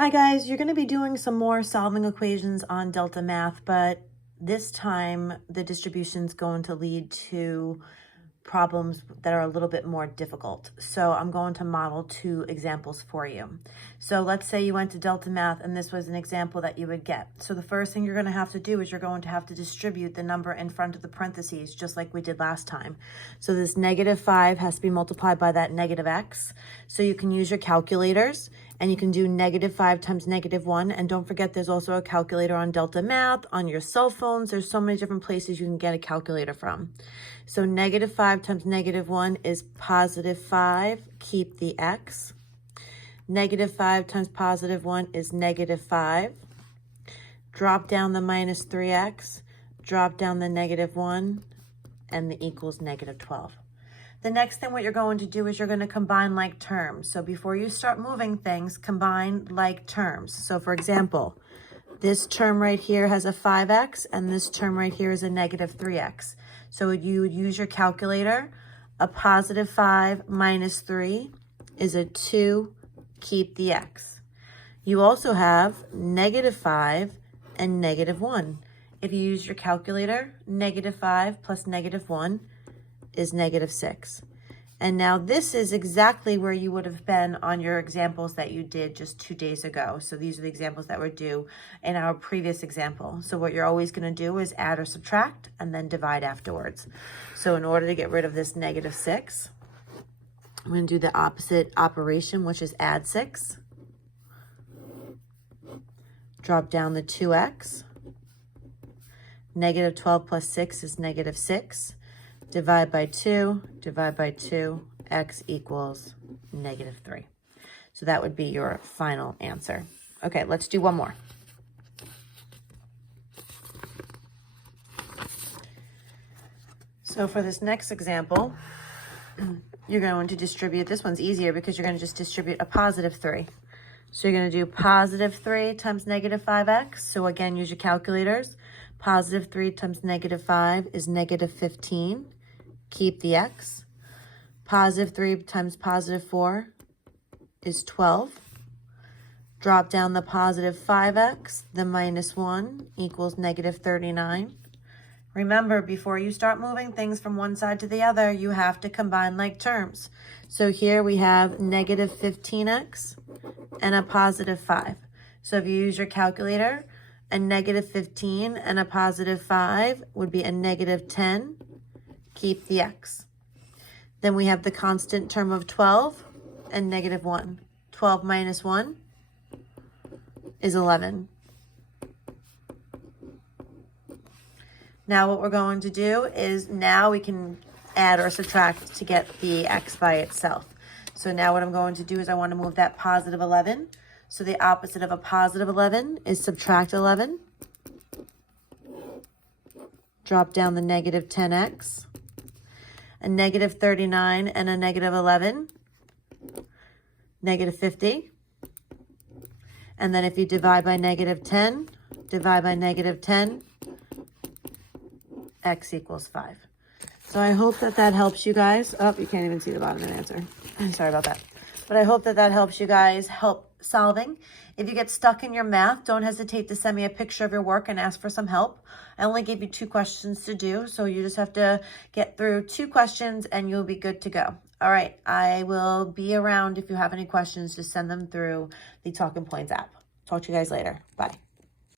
Hi guys, you're going to be doing some more solving equations on Delta Math, but this time the distribution is going to lead to problems that are a little bit more difficult. So I'm going to model two examples for you. So let's say you went to Delta Math and this was an example that you would get. So the first thing you're going to have to do is you're going to have to distribute the number in front of the parentheses, just like we did last time. So this -5 has to be multiplied by that -x. So you can use your calculators and you can do -5 times -1. And don't forget, there's also a calculator on Delta Math, on your cell phones. There's so many different places you can get a calculator from. So -5 times -1 is +5, keep the x. -5 times +1 is -5. Drop down the -3x, drop down the -1, and the equals -12. The next thing what you're going to do is you're going to combine like terms. So before you start moving things, combine like terms. So for example, this term right here has a 5x and this term right here is a -3x. So you would use your calculator. A +5 minus 3 is a 2, keep the x. You also have -5 and -1. If you use your calculator, -5 plus -1 is -6. And now this is exactly where you would have been on your examples that you did just 2 days ago. So these are the examples that were due in our previous example. So what you're always going to do is add or subtract and then divide afterwards. So in order to get rid of this -6, I'm going to do the opposite operation, which is add 6. Drop down the 2x. -12 plus 6 is -6. Divide by 2, divide by 2, x equals -3. So that would be your final answer. Okay, let's do one more. So for this next example, you're going to distribute, this one's easier because you're going to just distribute a +3. So you're going to do +3 times -5x. So again, use your calculators. +3 times -5 is -15. Keep the x. +3 times +4 is 12. Drop down the +5x, the -1 equals -39. Remember, before you start moving things from one side to the other, you have to combine like terms. So here we have -15x and a +5. So if you use your calculator, a -15 and a +5 would be a -10. Keep the x. Then we have the constant term of 12 and -1. 12 minus 1 is 11. Now what we're going to do is now we can add or subtract to get the x by itself. So now what I'm going to do is I want to move that +11. So the opposite of a +11 is subtract 11. Drop down the -10x. A -39 and a -11, -50. And then if you divide by -10, divide by -10, x equals 5. So I hope that that helps you guys. Oh, you can't even see the bottom of the answer. I'm sorry about that. But I hope that that helps you guys help solving. If you get stuck in your math, don't hesitate to send me a picture of your work and ask for some help. I only gave you 2 questions to do, so you just have to get through 2 questions and you'll be good to go. All right, I will be around if you have any questions. Just send them through the Talking Points app. Talk to you guys later. Bye.